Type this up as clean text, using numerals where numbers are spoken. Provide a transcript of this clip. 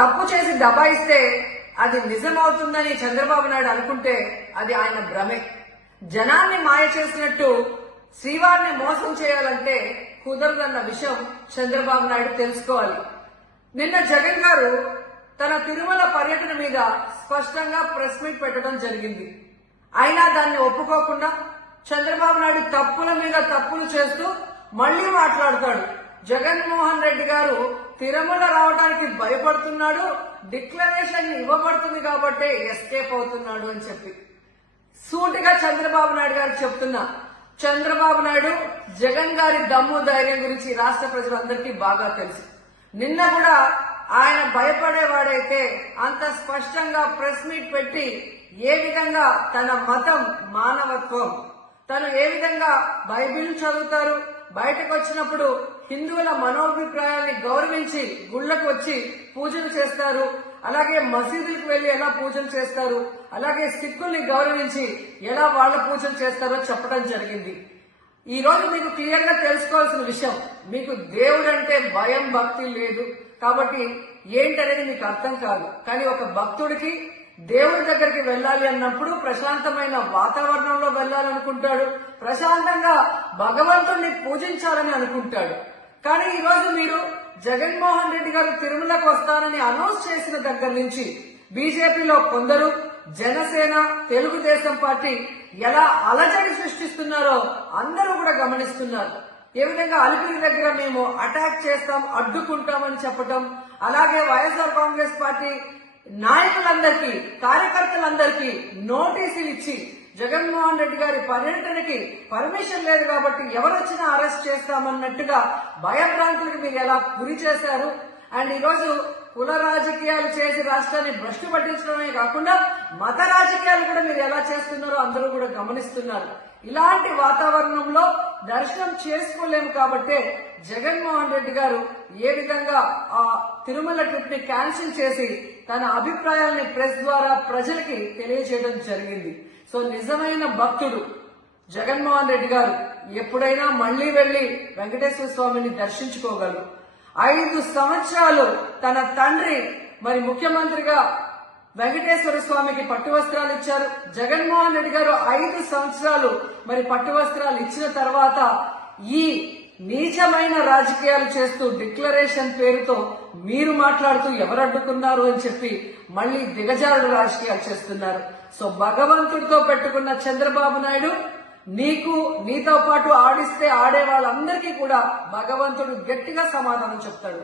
తప్పు చేసి దబాయిస్తే అది నిజమవుతుందని చంద్రబాబు నాయుడు అనుకుంటే అది ఆయన భ్రమే. జనాన్ని మాయ చేసినట్టు శ్రీవారిని మోసం చేయాలంటే కుదరదన్న విషయం చంద్రబాబు నాయుడు తెలుసుకోవాలి. నిన్న జగన్ గారు తన తిరుమల పర్యటన మీద స్పష్టంగా ప్రెస్ మీట్ పెట్టడం జరిగింది. అయినా దాన్ని ఒప్పుకోకుండా చంద్రబాబు నాయుడు తప్పుల మీద తప్పులు చేస్తూ మళ్లీ మాట్లాడతాడు. జగన్మోహన్ రెడ్డి గారు తిరుమల రావడానికి భయపడుతున్నాడు, డిక్లరేషన్ ఇవ్వబడుతుంది కాబట్టి ఎస్కేప్ అవుతున్నాడు అని చెప్పి సూటిగా చంద్రబాబు నాయుడు గారు చెప్తున్నా. చంద్రబాబు నాయుడు జగన్ గారి దమ్ము ధైర్యం గురించి రాష్ట్ర ప్రజలందరికీ బాగా తెలుసు. నిన్న కూడా ఆయన భయపడేవాడైతే అంత స్పష్టంగా ప్రెస్ మీట్ పెట్టి ఏ విధంగా తన మతం మానవత్వం, తను ఏ విధంగా బైబిల్ చదువుతారు, బయటకు వచ్చినప్పుడు హిందువుల మనోభిప్రాయాల్ని గౌరవించి గుళ్లకు వచ్చి పూజలు చేస్తారు, అలాగే మసీదులకు వెళ్లి ఎలా పూజలు చేస్తారు, అలాగే సిక్కుల్ని గౌరవించి ఎలా వాళ్ల పూజలు చేస్తారో చెప్పడం జరిగింది. ఈ రోజు మీకు క్లియర్ గా తెలుసుకోవాల్సిన విషయం, మీకు దేవుడంటే భయం భక్తి లేదు కాబట్టి ఏంటనేది మీకు అర్థం కాదు. కానీ ఒక భక్తుడికి దేవుడి దగ్గరికి వెళ్ళాలి అన్నప్పుడు ప్రశాంతమైన వాతావరణంలో వెళ్ళాలనుకుంటాడు, ప్రశాంతంగా భగవంతుడిని పూజించాలని అనుకుంటాడు. కానీ ఈ రోజు మీరు జగన్మోహన్ రెడ్డి గారు తిరుమలకు వస్తానని అనౌన్స్ చేసిన దగ్గర నుంచి బీజేపీలో కొందరు, జనసేన, తెలుగుదేశం పార్టీ ఎలా అలజడి సృష్టిస్తున్నారో అందరూ కూడా గమనిస్తున్నారు. ఏ విధంగా అలిపిరి దగ్గర మేము అటాక్ చేస్తాం, అడ్డుకుంటామని చెప్పటం, అలాగే వైఎస్ఆర్ కాంగ్రెస్ పార్టీ నాయకులందరికీ, కార్యకర్తలందరికీ నోటీసులు ఇచ్చి జగన్మోహన్ రెడ్డి గారి పర్యటనకి పర్మిషన్ లేదు కాబట్టి ఎవరొచ్చినా అరెస్ట్ చేస్తామన్నట్టుగా భయభ్రాంతులకు మీరు ఎలా గురి చేశారు. అండ్ ఈరోజు కుల రాజకీయాలు చేసి రాష్ట్రాన్ని భ్రష్టు పట్టించడమే కాకుండా మత రాజకీయాలు కూడా మీరు ఎలా చేస్తున్నారో అందరూ కూడా గమనిస్తున్నారు. ఇలాంటి వాతావరణంలో దర్శనం చేసుకోలేము కాబట్టే జగన్మోహన్ రెడ్డి గారు ఏ విధంగా ఆ తిరుమల ట్రిప్ ని క్యాన్సిల్ చేసి తన అభిప్రాయాల్ని ప్రెస్ ద్వారా ప్రజలకి తెలియజేయడం జరిగింది. సో నిజమైన భక్తుడు జగన్మోహన్ రెడ్డి గారు ఎప్పుడైనా మళ్లీ వెళ్లి వెంకటేశ్వర స్వామిని దర్శించుకోగలరు. 5 సంవత్సరాలు తన తండ్రి మరి ముఖ్యమంత్రిగా వెంకటేశ్వర స్వామికి పట్టు వస్త్రాలు ఇచ్చారు. జగన్మోహన్ రెడ్డి గారు 5 సంవత్సరాలు మరి పట్టు వస్త్రాలు ఇచ్చిన తర్వాత ఈ నీచమైన రాజకీయాలు చేస్తూ డిక్లరేషన్ పేరుతో మీరు మాట్లాడుతూ ఎవరు అడ్డుకున్నారు అని చెప్పి మళ్లీ దిగజారుడు రాజకీయాలు చేస్తున్నారు. సో భగవంతుడితో పెట్టుకున్న చంద్రబాబు నాయుడు నీతో పాటు ఆడిస్తే ఆడే వాళ్ళందరికీ కూడా భగవంతుడు గట్టిగా సమాధానం చెప్తాడు.